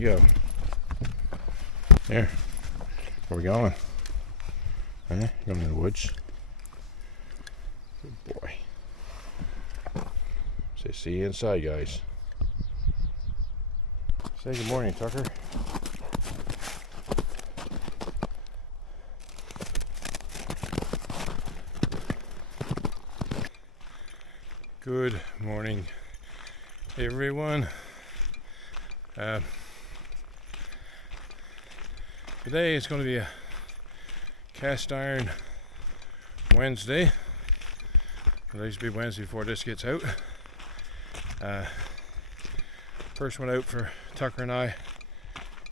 you go. There. Where we going? Going in the woods. Good boy. Say see you inside, guys. Say good morning, Tucker. Good morning, everyone. Today is going to be a cast iron Wednesday. It'll used to be Wednesday before this gets out. First one out for Tucker and I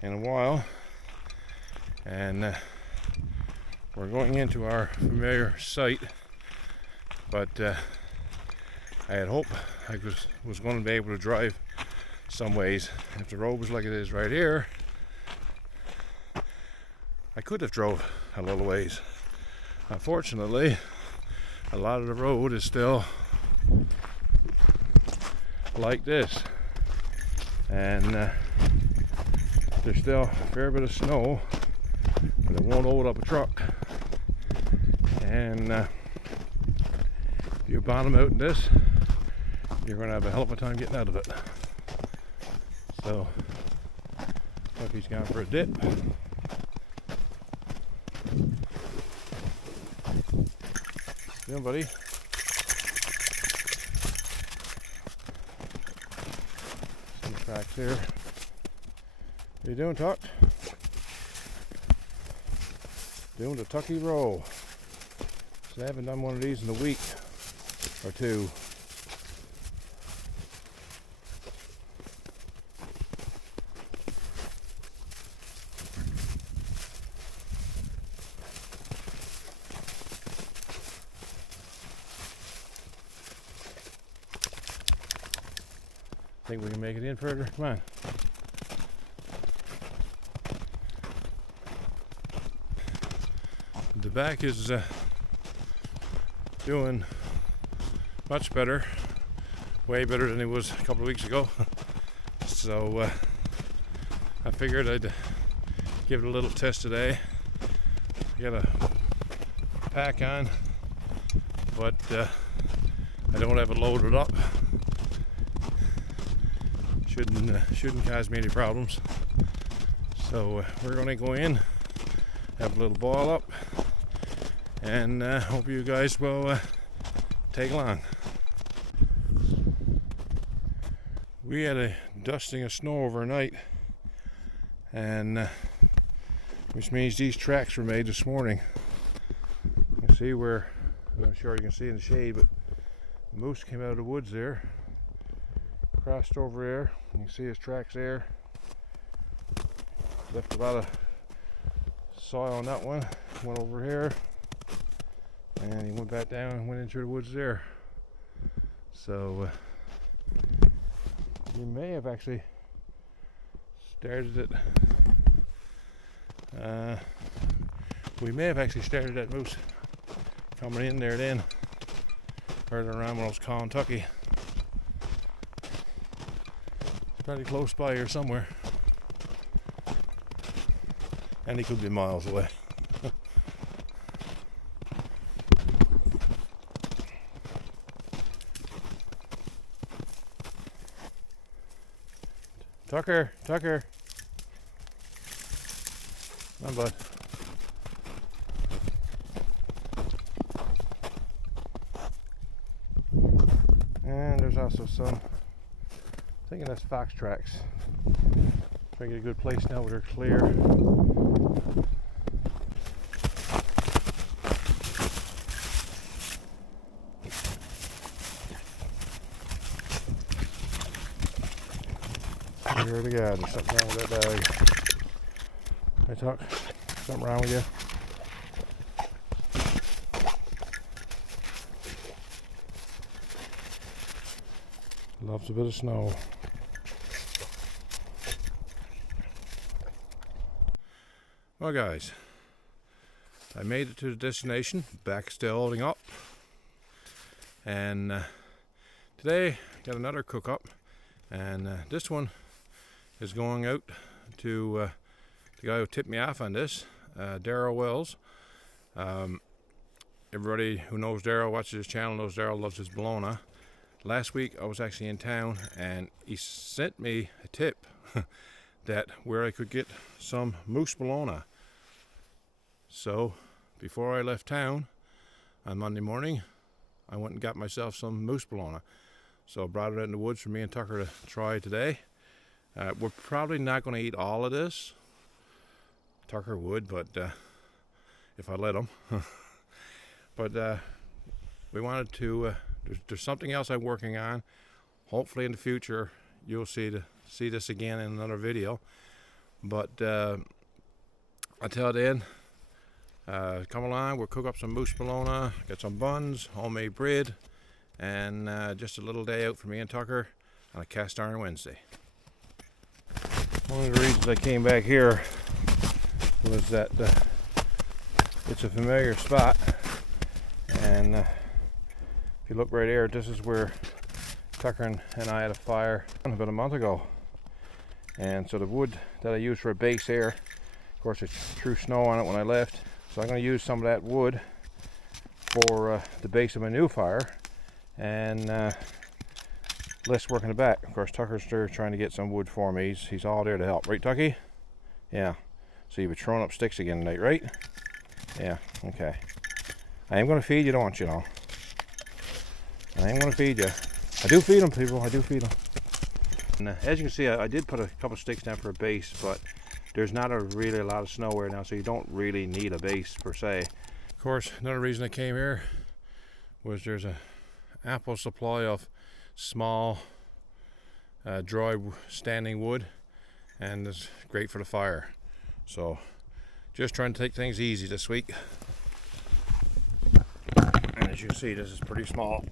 in a while, and we're going into our familiar site, but I had hoped I was going to be able to drive some ways. If the road was like it is right here, I could have drove a little ways. Unfortunately, a lot of the road is still like this, and there's still a fair bit of snow, but it won't hold up a truck. And if you bottom out in this, you're going to have a hell of a time getting out of it. So, Puppy's gone for a dip. Yeah, buddy. Some tracks there. What you doing, Tuck? Doing the Tucky roll. So I haven't done one of these in a week or two. Think we can make it in further? Come on. The back is doing much better, way better than it was a couple of weeks ago. So I figured I'd give it a little test today. Got a pack on, but I don't have it loaded up. Shouldn't cause me any problems. So we're going to go in, have a little ball up, and hope you guys will take along. We had a dusting of snow overnight, and which means these tracks were made this morning. You can see where, I'm not sure you can see in the shade, but the moose came out of the woods there, crossed over there. You can see his tracks there. Left a lot of soil on that one. Went over here, and he went back down and went into the woods there. So we may have actually started it. We may have actually started that moose coming in there then, further around when I was calling Tucky. Pretty close by here somewhere, and he could be miles away. Tucker, come on, bud. And there's also some, I think that's fox tracks. Trying to get a good place now where they're clear. Swear to God, there's something wrong with that bag. Hey, Tuck, something wrong with you? Loves a bit of snow. Well, guys, I made it to the destination. Back still holding up, and today got another cook up, and this one is going out to the guy who tipped me off on this, Daryl Wells. Everybody who knows Daryl, watches his channel, knows Daryl loves his balona. Last week I was actually in town and he sent me a tip that where I could get some moose balona. So before I left town on Monday morning, I went and got myself some moose balona. So I brought it out in the woods for me and Tucker to try today. We're probably not going to eat all of this. Tucker would, but if I let him. But we wanted to, there's something else I'm working on. Hopefully in the future you'll see this again in another video. But until then, come along, we'll cook up some moose balona, get some buns, homemade bread, and just a little day out for me and Tucker on a cast iron Wednesday. One of the reasons I came back here was that it's a familiar spot, and if you look right here, this is where Tucker and I had a fire about a month ago. And so the wood that I used for a base here, of course it threw snow on it when I left, so I'm going to use some of that wood for the base of my new fire, and less work in the back. Of course Tucker's there trying to get some wood for me. He's all there to help, right Tucky? Yeah. So you've been throwing up sticks again tonight, right? Yeah, okay. I am going to feed you, don't you know? I am going to feed you. I do feed them, people. I do feed them. And as you can see, I did put a couple sticks down for a base, but there's not really a lot of snow here now, so you don't really need a base per se. Of course, another reason I came here was there's an ample supply of small, dry standing wood, and it's great for the fire. So, just trying to take things easy this week. And as you can see, this is pretty small.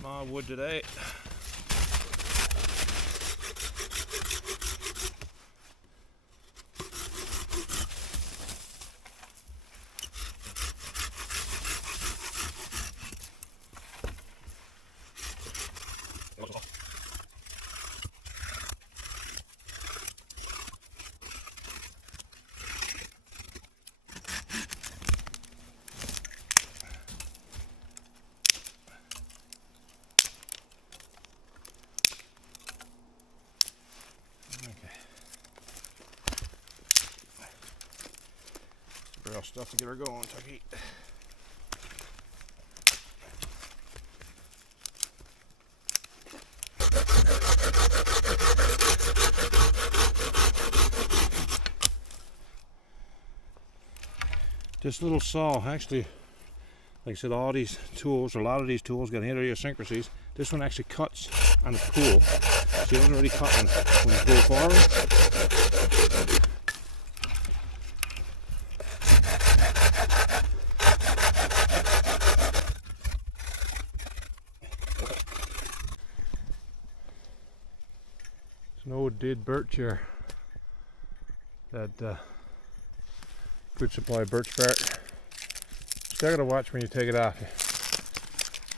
Small wood today. Real stuff to get her going, Tucky. This little saw, actually, like I said, all these tools, or a lot of these tools, got idiosyncrasies. This one actually cuts on the pool. See, it doesn't really cut when you pull forward. An old dead birch here that good supply of birch bark. Still gotta watch when you take it off.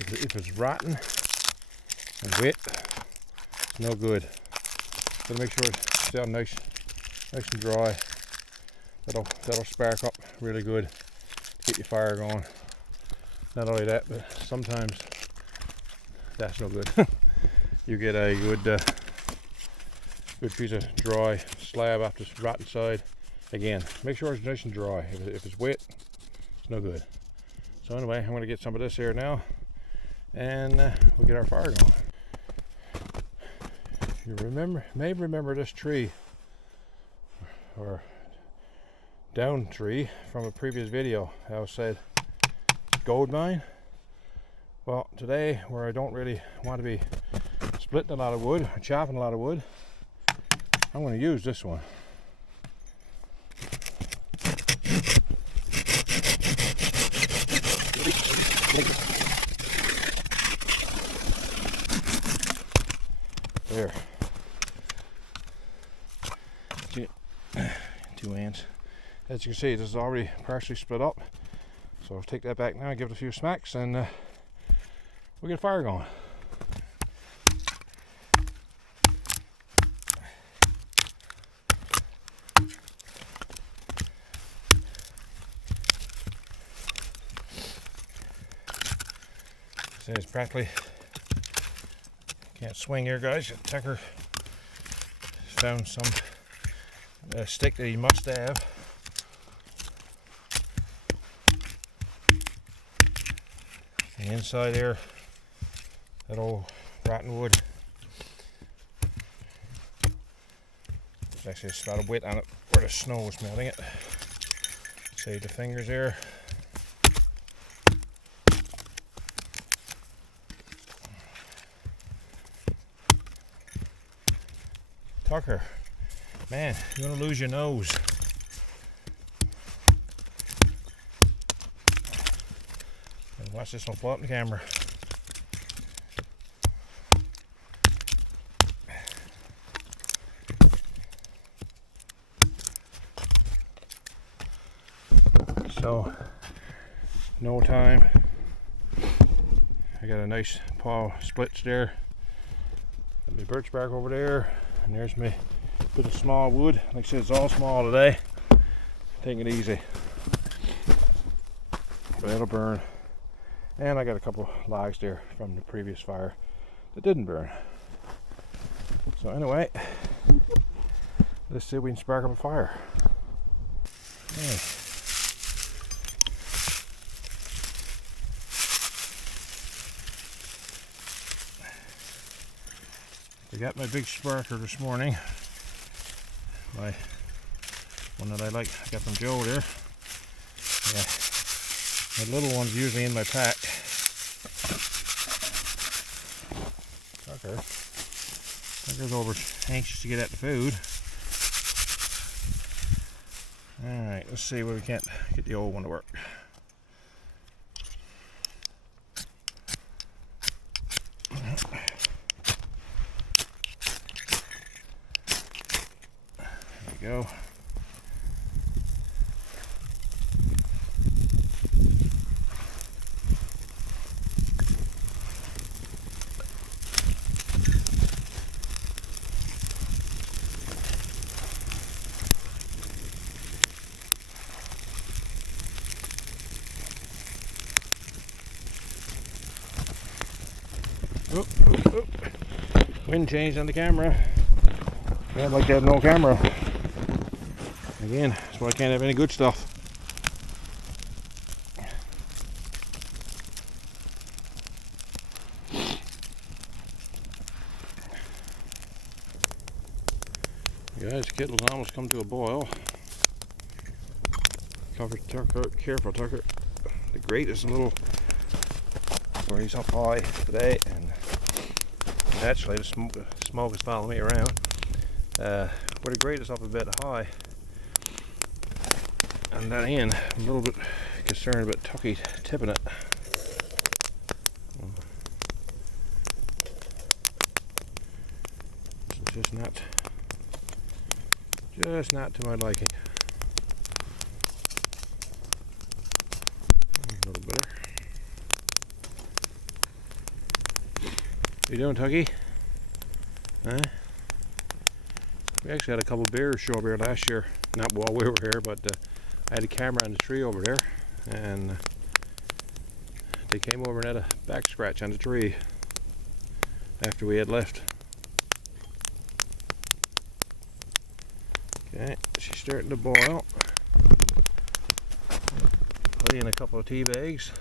If it's rotten and wet, it's no good. Gotta make sure it's still nice and dry. That'll spark up really good to get your fire going. Not only that, but sometimes that's no good. You get a good piece of dry slab off this rotten side. Again, make sure it's nice and dry. If it's wet, it's no good. So anyway, I'm going to get some of this here now, and we'll get our fire going. You may remember this tree, or down tree, from a previous video. I said gold mine. Well, today, where I don't really want to be splitting a lot of wood, or chopping a lot of wood, I'm going to use this one. There. Two ants. As you can see, this is already partially split up. So I'll take that back now, give it a few smacks, and we'll get a fire going. So it's practically can't swing here, guys. Tucker found some stick that he must have. And inside there, that old rotten wood. There's actually a spot of wet on it where the snow was melting it. Save the fingers there. Tucker, man, you're gonna lose your nose. And watch this one fall up in the camera. So, no time. I got a nice paw splits there. Got my birch bark over there. And there's my bit of small wood. Like I said, it's all small today. Taking it easy. But it'll burn. And I got a couple logs there from the previous fire that didn't burn. So anyway, let's see if we can spark up a fire. Okay. I got my big sparker this morning. My one that I like, I got from Joe there. Yeah. My little one's usually in my pack. Tucker's over anxious to get at the food. Alright, let's see where we can't get the old one to work. Go. Oh, oh, oh. Wind changed on the camera. I don't like that no camera. Again, that's why I can't have any good stuff. Guys, the kettle's almost come to a boil. Cover Tucker, careful Tucker. The grate is a little where he's up high today, and naturally the smoke is following me around. Where the grate is up a bit high, and that end, I'm a little bit concerned about Tucky tipping it. It's just not to my liking. A little better. What you doing, Tucky? Huh? We actually had a couple bears show up here last year. Not while we were here, but I had a camera on the tree over there, and they came over and had a back scratch on the tree after we had left. Okay, she's starting to boil. Put in a couple of tea bags.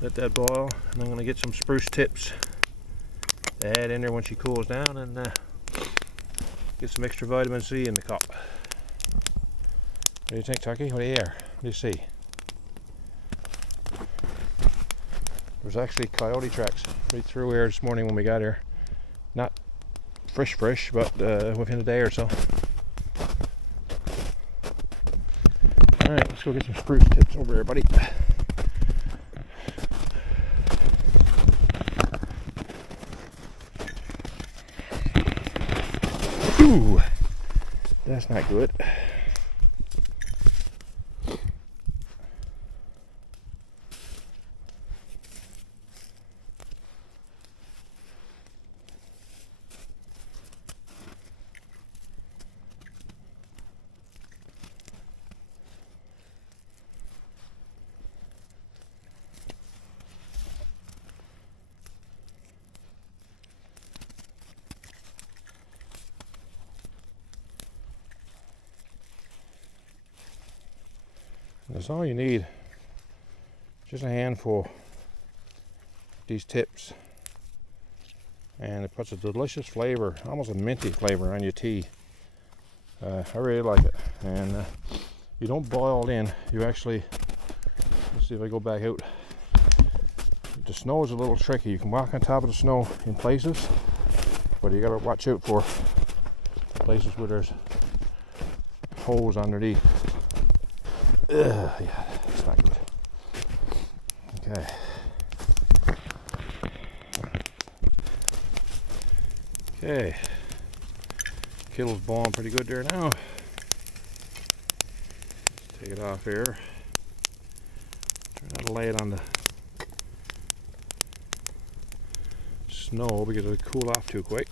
Let that boil, and I'm going to get some spruce tips to add in there when she cools down, and get some extra vitamin C in the cup. What do you think, Tucky? What do you hear? What do you see? There's actually coyote tracks right through here this morning when we got here. Not fresh, but within a day or so. Alright, let's go get some spruce tips over here, buddy. Ooh, that's not good. That's all you need. Just a handful of these tips. And it puts a delicious flavor, almost a minty flavor on your tea. I really like it. And you don't boil it in. You actually, let's see if I go back out. The snow is a little tricky. You can walk on top of the snow in places, but you gotta watch out for places where there's holes underneath. Yeah, it's not good. Okay. Okay. Kettle's boiling pretty good there now. Take it off here. Try not to lay it on the snow because it'll cool off too quick.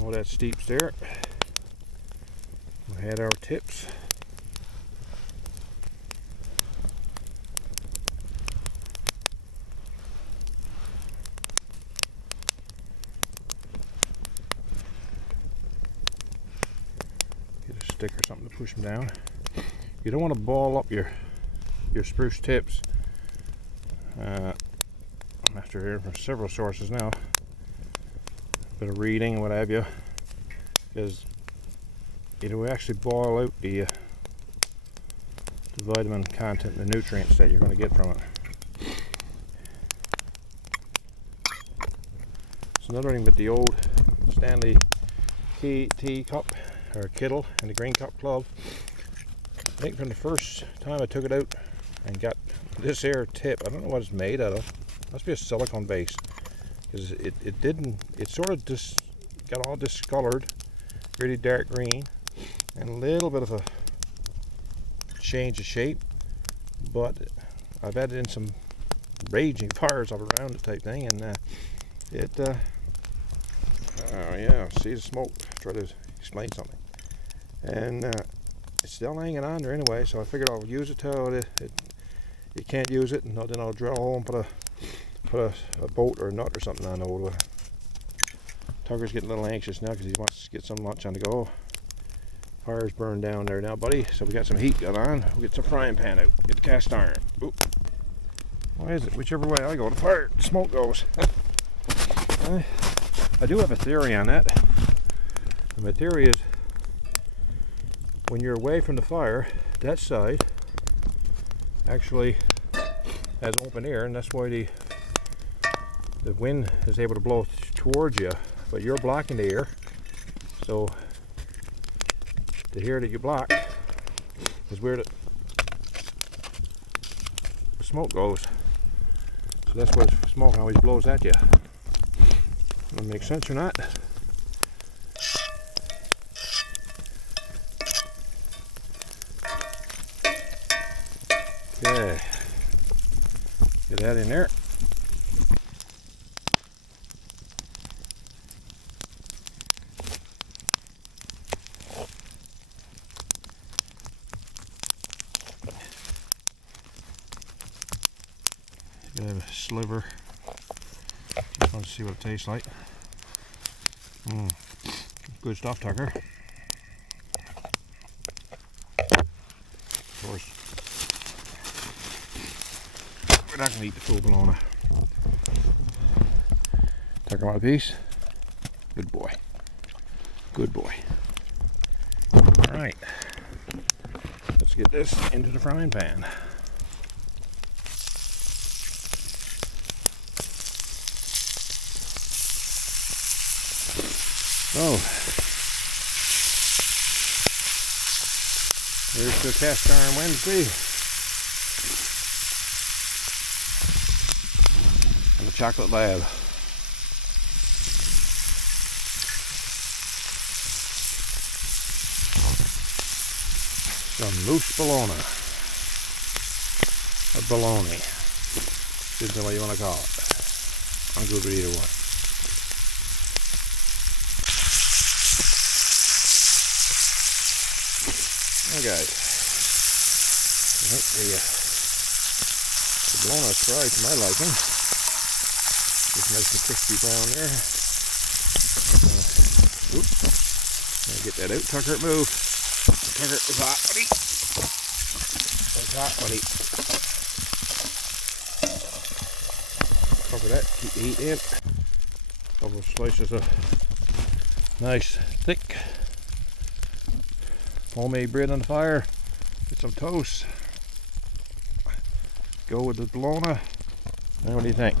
All that steeps there. We had our tips. Get a stick or something to push them down. You don't want to ball up your spruce tips. I'm after hearing from several sources now. A bit of reading, what have you, because it will actually boil out the vitamin content, the nutrients that you're going to get from it. It's another thing with the old Stanley tea cup or kettle and the green cup club. I think from the first time I took it out and got this here tip, I don't know what it's made out of. Must be a silicone base, because it sort of just got all discolored, really dark green, and a little bit of a change of shape. But I've added in some raging fires all around it type thing, and oh yeah, see the smoke. Try to explain something, and it's still hanging on there anyway. So I figured I'll use it till you can't use it, and then I'll drill a hole and put a bolt or a nut or something on the old one. Tucker's getting a little anxious now because he wants to get some lunch on the go. Fire's burned down there now, buddy. So we got some heat going on. We'll get some frying pan out. Get the cast iron. Oop. Why is it? Whichever way I go, the fire, the smoke goes. I do have a theory on that. And my theory is, when you're away from the fire, that side actually has open air, and that's why the wind is able to blow towards you, but you're blocking the air. So the air that you block is where the smoke goes. So that's where the smoke always blows at you. Does that make sense or not? Okay. Get that in there. Bit of a sliver. Just want to see what it tastes like. Good stuff, Tucker. Of course, we're not going to eat the full bologna. Tucker, want a piece? Good boy. Good boy. All right. Let's get this into the frying pan. Oh, there's the cast iron Wednesday and the chocolate lab. Some loose bologna. Or bologna. Depends on what you want to call it. I'm good with either one. Okay. The bologna is fried to my liking. Just nice and crispy brown there. Get that out, Tucker, move. Tucker, it's hot, buddy. It's hot, buddy. Cover that, keep the heat in. Couple of slices of nice, thick homemade bread on the fire. Get some toast. Go with the bologna. Now, what do you think?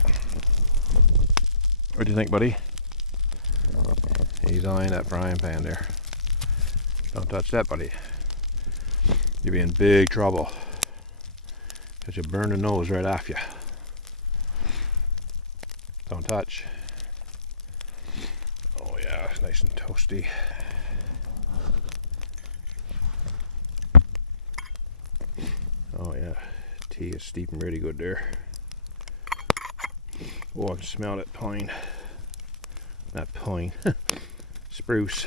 What do you think, buddy? He's eyeing that frying pan there. Don't touch that, buddy. You'll be in big trouble. Because you'll burn the nose right off you. Don't touch. Oh yeah, it's nice and toasty. Oh yeah, tea is steeping really good there. Oh, I can smell that pine. Not pine. Spruce.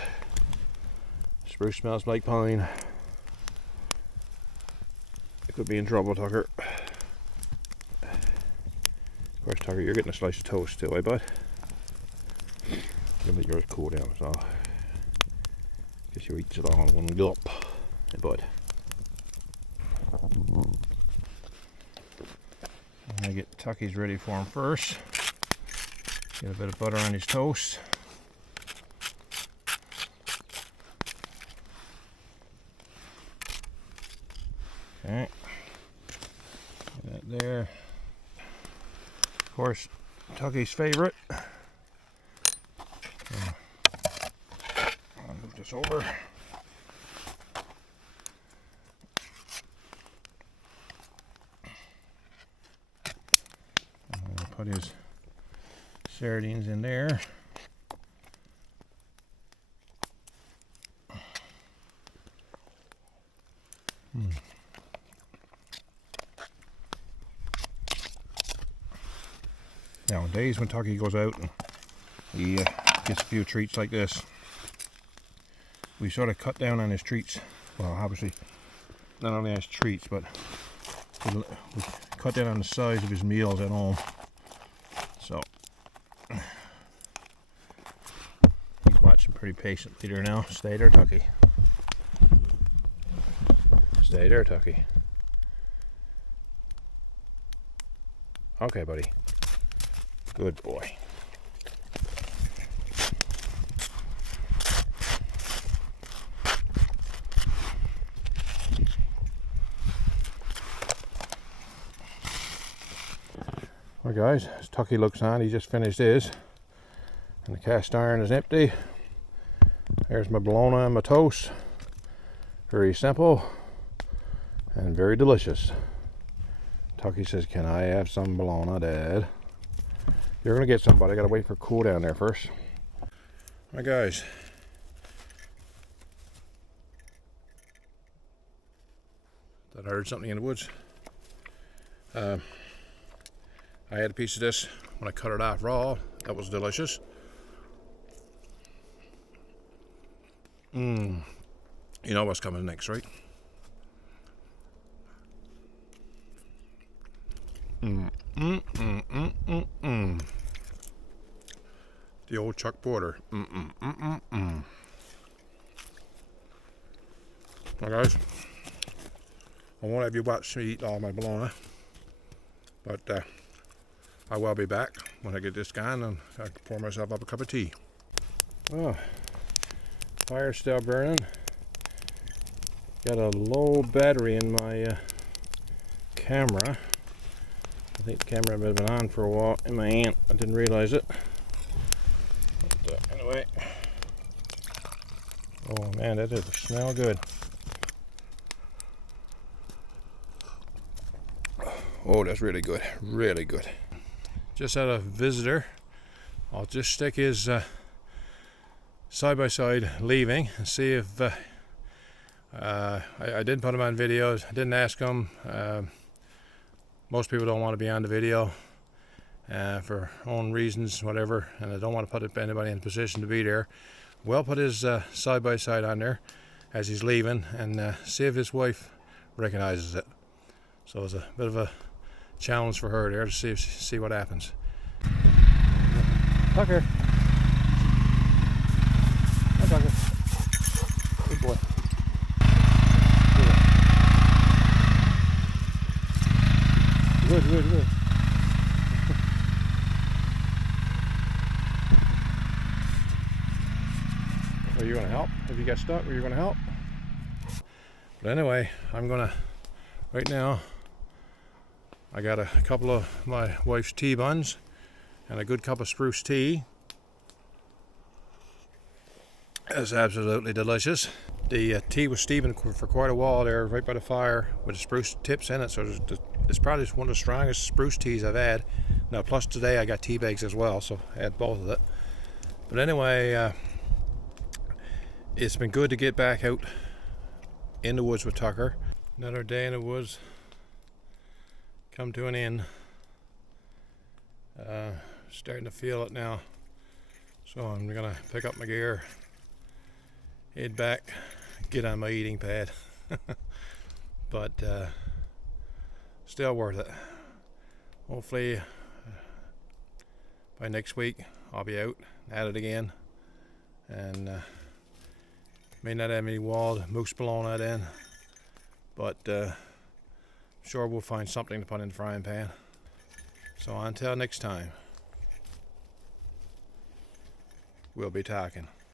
Spruce smells like pine. I could be in trouble, Tucker. Of course, Tucker, you're getting a slice of toast too, eh, bud? You'll let yours cool down, so guess you eat it all in one gulp, eh, bud? I'm gonna get Tucky's ready for him first. Get a bit of butter on his toast. Okay, get that there. Of course, Tucky's favorite. I'll move this over. I'm gonna put his sardines in there. Now, on days when Tucky goes out and he gets a few treats like this, we sort of cut down on his treats. Well, obviously, not only on his treats, but we cut down on the size of his meals at home. So, he's watching pretty patiently there now. Stay there, Tucky. Stay there, Tucky. Okay, buddy. Good boy. Well, guys, as Tucky looks on, he just finished his, and the cast iron is empty. There's my bologna and my toast. Very simple and very delicious. Tucky says, "Can I have some bologna, Dad?" You're gonna get some, but I gotta wait for it to cool down there first. Hi guys. Thought I heard something in the woods. I had a piece of this when I cut it off raw. That was delicious. You know what's coming next, right? The old Chuck Porter. Well, guys, I won't have you watch me eat all my bologna, but I will be back when I get this gone and I can pour myself up a cup of tea. Oh, fire's still burning. Got a low battery in my camera. I think the camera might have been on for a while in my hand. I didn't realize it. But, anyway. Oh man, that does smell good. Oh, that's really good. Really good. Just had a visitor. I'll just stick his side by side leaving and see if I didn't put them on videos. I didn't ask them. Most people don't want to be on the video for own reasons, whatever, and I don't want to put anybody in a position to be there. Well, put his side-by-side on there as he's leaving, and see if his wife recognizes it. So it's a bit of a challenge for her there to see what happens. Tucker. Hi, Tucker. Good boy. Good. Are you going to help? If you get stuck, are you going to help? But anyway, right now, I got a couple of my wife's tea buns and a good cup of spruce tea. It's absolutely delicious. The tea was steaming for quite a while there, right by the fire, with the spruce tips in it. So it's probably one of the strongest spruce teas I've had. Now, plus today I got tea bags as well, so I had both of it. But anyway, it's been good to get back out in the woods with Tucker. Another day in the woods come to an end. Starting to feel it now, so I'm gonna pick up my gear, head back, get on my eating pad. But still worth it. Hopefully by next week I'll be out at it again, and may not have any wild moose bologna then, but sure we'll find something to put in the frying pan. So until next time, we'll be talking.